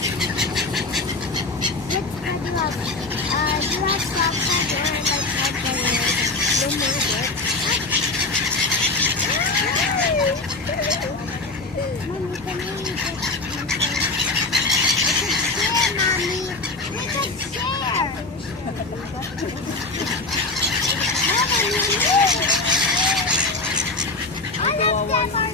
Do you have socks on or like no more yet? Mommy, can you read it? It's a chair, Mommy. It's a chair. I love them.